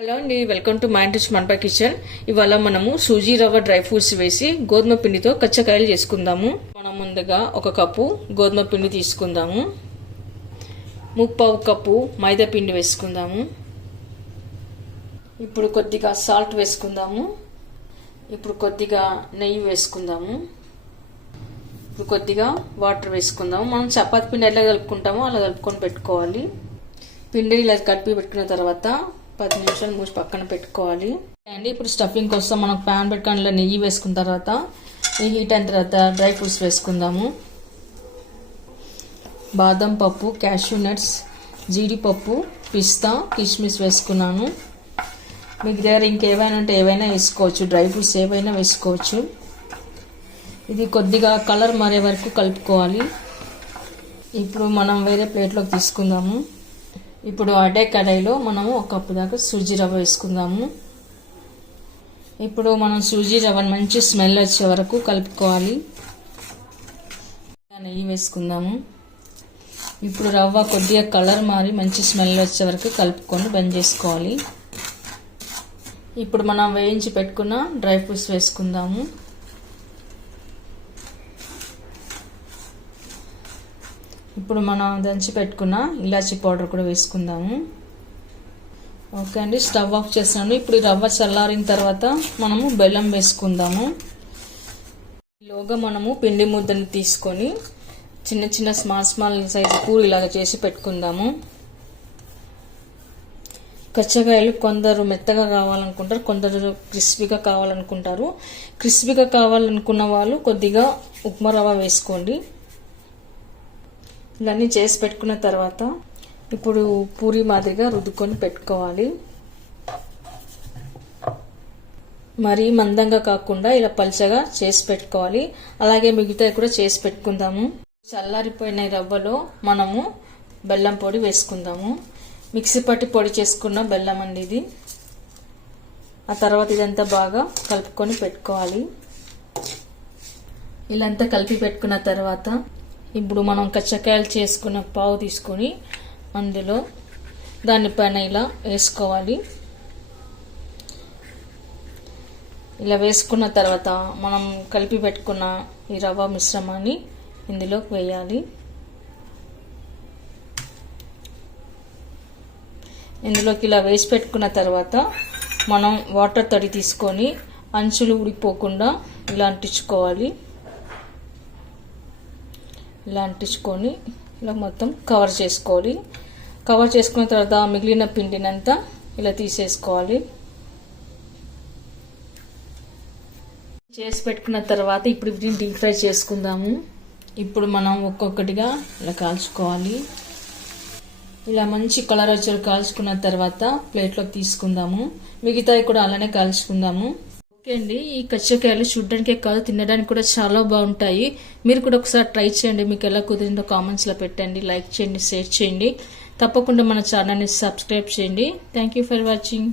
Hello అండి, welcome to my interest మన్పా kitchen. ఇవాళ మనము సూజీ రవ్వ డ్రై ఫ్రూట్స్ వేసి గోధుమ పిండితో కచ్చకాయలు చేసుకుందాము. మనం ముందుగా 1 కప్పు గోధుమ పిండి తీసుకుందాము. 3/4 కప్పు మైదా పిండి వేసుకుందాము. ఇప్పుడు కొద్దిగా సాల్ట్ వేసుకుందాము. ఇప్పుడు కొద్దిగా నెయ్యి వేసుకుందాము. ఇప్పుడు కొద్దిగా వాటర్ వేసుకుందాము. మనం చపాతీ పిండి ఎలా కలుపుకుంటామో అలా కలుపుకొని పెట్టుకోవాలి. పిండిని ఇలా కలిపి పెట్టుకున్న తర్వాత 10 నిమిషాలు మూసి పక్కన పెట్టుకోవాలి. అండి ఇప్పుడు స్టఫింగ్ కోసం మనం ప్యాన్ పెట్టుకొని ఇలా నెయ్యి వేసుకున్న తర్వాత ఈ హీట్ అయిన తర్వాత డ్రై ఫ్రూట్స్ వేసుకుందాము. బాదం పప్పు, క్యాష్యూ నట్స్, జీడిపప్పు, పిస్తా, కిస్మిస్ వేసుకున్నాను. మీకు దగ్గర ఇంకేవైనా ఉంటే ఏవైనా వేసుకోవచ్చు, డ్రై ఫ్రూట్స్ ఏవైనా వేసుకోవచ్చు. ఇది కొద్దిగా కలర్ మారే వరకు కలుపుకోవాలి. ఇప్పుడు మనం వేరే ప్లేట్లోకి తీసుకుందాము. ఇప్పుడు అదే కడాయిలో మనము 1 కప్పు దాకా సూజీ రవ్వ వేసుకుందాము. ఇప్పుడు మనం సూజీ రవ్వను మంచి స్మెల్ వచ్చే వరకు కలుపుకోవాలి. నెయ్యి వేసుకుందాము. ఇప్పుడు రవ్వ కొద్దిగా కలర్ మారి మంచి స్మెల్ వచ్చే వరకు కలుపుకొని బంద్ చేసుకోవాలి. ఇప్పుడు మనం వేయించి పెట్టుకున్న డ్రై ఫ్రూట్స్ వేసుకుందాము. ఇప్పుడు మనం దంచి పెట్టుకున్న ఇలాచీ పౌడర్ కూడా వేసుకుందాము. ఓకే అండి, స్టవ్ ఆఫ్ చేస్తున్నాను. ఇప్పుడు రవ్వ చల్లారిన తర్వాత మనము బెల్లం వేసుకుందాము. ఈలోగా మనము పిండి ముద్దని తీసుకొని చిన్న చిన్న స్మాల్ సైజు పూరి ఇలాగా చేసి పెట్టుకుందాము. కచ్చకాయలు కొందరు మెత్తగా కావాలనుకుంటారు, కొందరు క్రిస్పీగా కావాలనుకుంటారు. క్రిస్పీగా కావాలనుకున్న వాళ్ళు కొద్దిగా ఉప్మా రవ్వ వేసుకోండి. ఇవన్నీ చేసి పెట్టుకున్న తర్వాత ఇప్పుడు పూరి మాదిరిగా రుద్దుకొని పెట్టుకోవాలి. మరీ మందంగా కాకుండా ఇలా పల్చగా చేసి పెట్టుకోవాలి. అలాగే మిగతా కూడా చేసి పెట్టుకుందాము. చల్లారిపోయిన రవ్వలో మనము బెల్లం పొడి వేసుకుందాము. మిక్సీ పట్టి పొడి చేసుకున్న బెల్లం అండి ఇది. ఆ తర్వాత ఇదంతా బాగా కలుపుకొని పెట్టుకోవాలి. ఇలాంతా కలిపి పెట్టుకున్న తర్వాత ఇప్పుడు మనం కచ్చకాయలు చేసుకున్న పావు తీసుకొని అందులో దానిపైన ఇలా వేసుకోవాలి. ఇలా వేసుకున్న తర్వాత మనం కలిపి పెట్టుకున్న ఈ రవ్వ మిశ్రమాన్ని ఇందులోకి వేయాలి. ఇందులోకి ఇలా వేసి పెట్టుకున్న తర్వాత మనం వాటర్ తడి తీసుకొని అంచులు ఊడిపోకుండా ఇలా అంటించుకోవాలి. ఇలా అంటించుకొని ఇలా మొత్తం కవర్ చేసుకోవాలి. కవర్ చేసుకున్న తర్వాత మిగిలిన పిండినంతా ఇలా తీసేసుకోవాలి. చేసి పెట్టుకున్న తర్వాత ఇప్పుడు వీటిని డీప్ ఫ్రై చేసుకుందాము. ఇప్పుడు మనం ఒక్కొక్కటిగా ఇలా కాల్చుకోవాలి. ఇలా మంచి కలర్ వచ్చి కాల్చుకున్న తర్వాత ప్లేట్లోకి తీసుకుందాము. మిగతాయి కూడా అలానే కాల్చుకుందాము. ఓకే అండి, ఈ కచ్చకాయలు చూడడానికే కాదు తినడానికి కూడా చాలా బాగుంటాయి. మీరు కూడా ఒకసారి ట్రై చేయండి. మీకు ఎలా కుదిరిందో కామెంట్స్లో పెట్టండి, లైక్ చేయండి, షేర్ చేయండి. తప్పకుండా మన ఛానల్ని సబ్స్క్రైబ్ చేయండి. Thank you for watching.